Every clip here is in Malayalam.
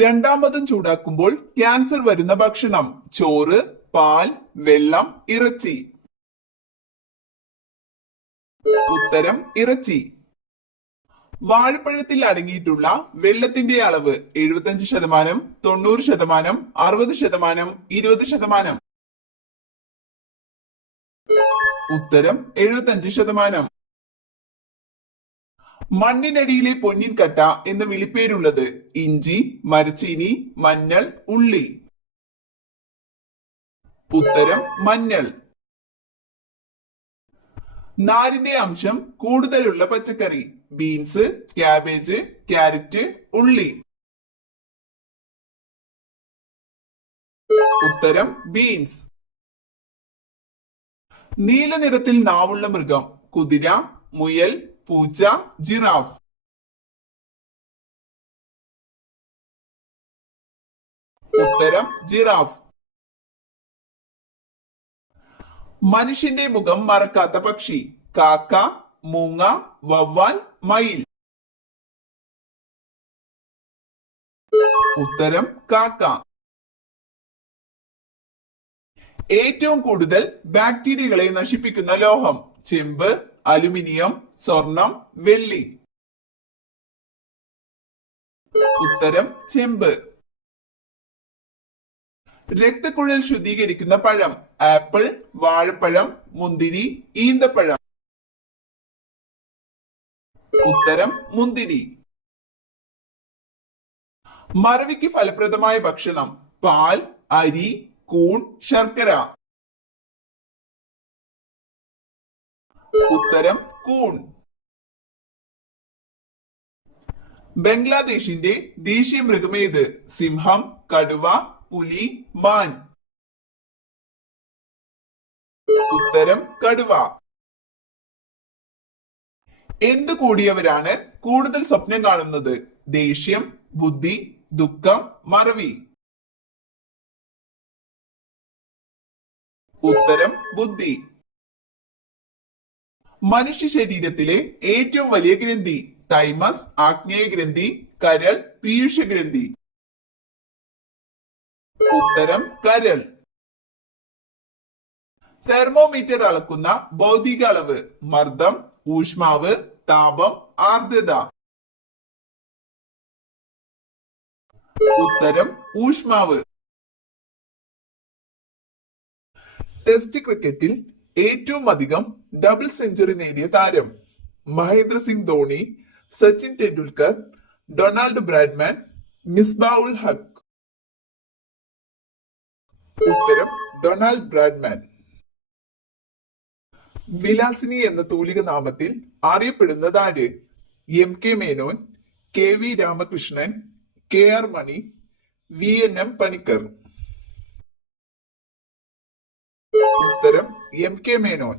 രണ്ടാമതും ചൂടാക്കുമ്പോൾ ക്യാൻസർ വരുന്ന ഭക്ഷണം: ചോറ്, പാൽ, വെള്ളം, ഇറച്ചി. ഉത്തരം ഇറച്ചി. വാഴപ്പഴത്തിൽ അടങ്ങിയിട്ടുള്ള വെള്ളത്തിന്റെ അളവ്: 75%, 90%, 60%, 20%. ഉത്തരം 75%. മണ്ണിനടിയിലെ പൊന്നിൻ കട്ട എന്ന് വിളിപ്പേരുള്ളത്: ഇഞ്ചി, മരച്ചീനി, മഞ്ഞൾ, ഉള്ളി. ഉത്തരം മഞ്ഞൾ. നാരിന്റെ അംശം കൂടുതലുള്ള പച്ചക്കറി: ബീൻസ്, ക്യാബേജ്, ക്യാരറ്റ്, ഉള്ളി. ഉത്തരം ബീൻസ്. നീല നിറത്തിൽ നാവുള്ള മൃഗം: കുതിര, മുയൽ, പൂച്ച, ജിറാഫ്. ഉത്തരം ജിറാഫ്. മനുഷ്യന്റെ മുഖം മറക്കാത്ത പക്ഷി: കാക്ക, മൂങ്ങ, വവ്വാൽ, മയിൽ. ഉത്തരം കാക്ക. ഏറ്റവും കൂടുതൽ ബാക്ടീരിയകളെ നശിപ്പിക്കുന്ന ലോഹം: ചെമ്പ്, അലുമിനിയം, സ്വർണം, വെള്ളി. ഉത്തരം ചെമ്പ്. രക്തക്കുഴൽ ശുദ്ധീകരിക്കുന്ന പഴം: ആപ്പിൾ, വാഴപ്പഴം, മുന്തിരി, ഈന്തപ്പഴം. ഉത്തരം മുന്തിരി. മറവിക്ക് ഫലപ്രദമായ ഭക്ഷണം: പാൽ, അരി, കൂൺ, ശർക്കര. ഉത്തരം കൂൺ. ബംഗ്ലാദേശിന്റെ ദേശീയ മൃഗമേത്? സിംഹം, കടുവ, പുലി, മാൻ. ഉത്തരം കടുവ. എന്ത് കൂടിയവരാണ് കൂടുതൽ സ്വപ്നം കാണുന്നത്? ദേഷ്യം, ബുദ്ധി, ദുഃഖം, മറവി. ഉത്തരം ബുദ്ധി. മനുഷ്യ ശരീരത്തിലെ ഏറ്റവും വലിയ ഗ്രന്ഥി: തൈമസ്, ആഗ്നേയ ഗ്രന്ഥി, കരൾ, പീയൂഷ ഗ്രന്ഥി. ഉത്തരം കരൾ. തെർമോമീറ്റർ അളക്കുന്ന ഭൗതിക അളവ്: മർദ്ദം, ഊഷ്മാവ്, താപം, ആർദ്രത. ഉത്തരം ഊഷ്മാവ്. ടെസ്റ്റ് ക്രിക്കറ്റിൽ ഏറ്റവും അധികം ഡബിൾ സെഞ്ചുറി നേടിയ താരം: മഹേന്ദ്ര സിംഗ് ധോണി, സച്ചിൻ ടെണ്ടുൽക്കർ, ഡൊണാൾഡ് ബ്രാഡ്മാൻ, മിസ്ബാഉൽ ഹക്ക്. ഉത്തരം ഡൊണാൾഡ് ബ്രാഡ്മാൻ. വിലാസിനി എന്ന തൂലിക നാമത്തിൽ അറിയപ്പെടുന്നത് ആര്? MK Menon, KV Ramakrishnan, KR മണി, VNM പണിക്കർ. ഉത്തരം MK മേനോൻ.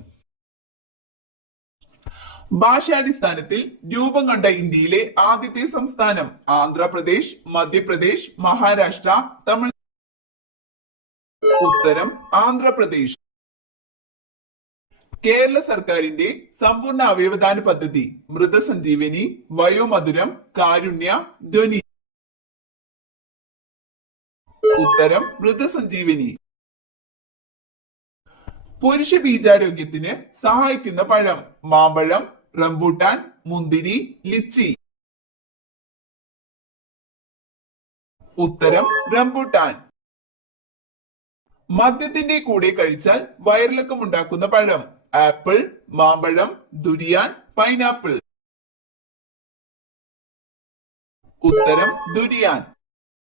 ഭാഷാടിസ്ഥാനത്തിൽ രൂപം കൊണ്ട ഇന്ത്യയിലെ ആദ്യത്തെ സംസ്ഥാനം: ആന്ധ്രാപ്രദേശ്, മധ്യപ്രദേശ്, മഹാരാഷ്ട്ര, തമിഴ്നാട്. ഉത്തരം ആന്ധ്രാപ്രദേശ്. കേരള സർക്കാരിന്റെ സമ്പൂർണ്ണ അവയവദാന പദ്ധതി: മൃതസഞ്ജീവനി, വയോമധുരം, കാരുണ്യ, ധ്വനി. ഉത്തരം മൃതസഞ്ജീവനി. പുരുഷ ബീജാരോഗ്യത്തിന് സഹായിക്കുന്ന പഴം: മാമ്പഴം, റംബൂട്ടാൻ, മുന്തിരി, ലിച്ചി. ഉത്തരം റംബൂട്ടാൻ. മദ്യത്തിന്റെ കൂടെ കഴിച്ചാൽ വയറിളക്കം ഉണ്ടാക്കുന്ന പഴം: ആപ്പിൾ, മാമ്പഴം, ദുരിയാൻ, പൈനാപ്പിൾ. ഉത്തരം ദുരിയാൻ.